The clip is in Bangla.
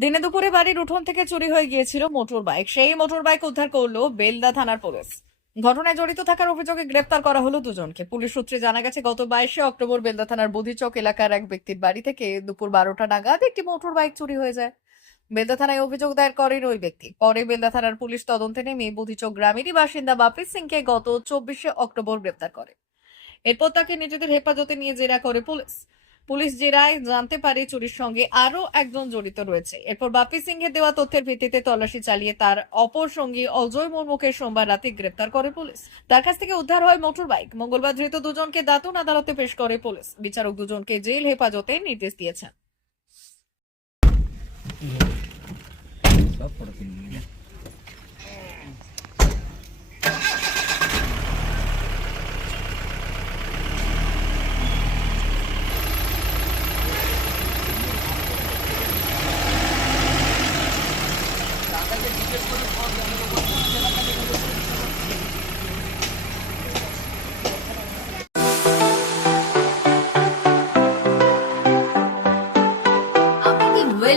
দিনে দুপুরে বাড়ির উঠোন থেকে চুরি হয়ে গিয়েছিল মোটর বাইক। সেই মোটর বাইক উদ্ধার করল বেলদা থানার পুলিশ। ঘটনায় জড়িত থাকার অভিযোগে গ্রেপ্তার করা হলো দুজনকে। পুলিশ সূত্রে জানা গেছে, গত বাইশে অক্টোবর বেলদা থানার বুধিচক এলাকার এক ব্যক্তির বাড়ি থেকে দুপুর বারোটা নাগাদ একটি মোটর বাইক চুরি হয়ে যায়। বেলদা থানায় অভিযোগ দায়ের করেন ওই ব্যক্তি। পরে বেলদা থানার পুলিশ তদন্তে নেমে বুধিচক গ্রামেরই বাসিন্দা বাপি সিংকে গত চব্বিশে অক্টোবর গ্রেপ্তার করে। এরপর তাকে নিজেদের হেফাজতে নিয়ে জেরা করে পুলিশ। পুলিশ জেরায় জানতে পারে চুরির সঙ্গে আরও একজন জড়িত রয়েছে। এরপর বাপি সিংহের দেওয়া তথ্যের ভিত্তিতে তল্লাশি চালিয়ে তার অপর সঙ্গী অজয় মুর্মুকে সোমবার রাতে গ্রেপ্তার করে পুলিশ। তার কাছ থেকে উদ্ধার হয় মোটর বাইক মঙ্গলবার ধৃত দুজনকে দাতুন আদালতে পেশ করে পুলিশ। বিচারক দুজনকে জেল হেফাজতে নির্দেশ দিয়েছেন।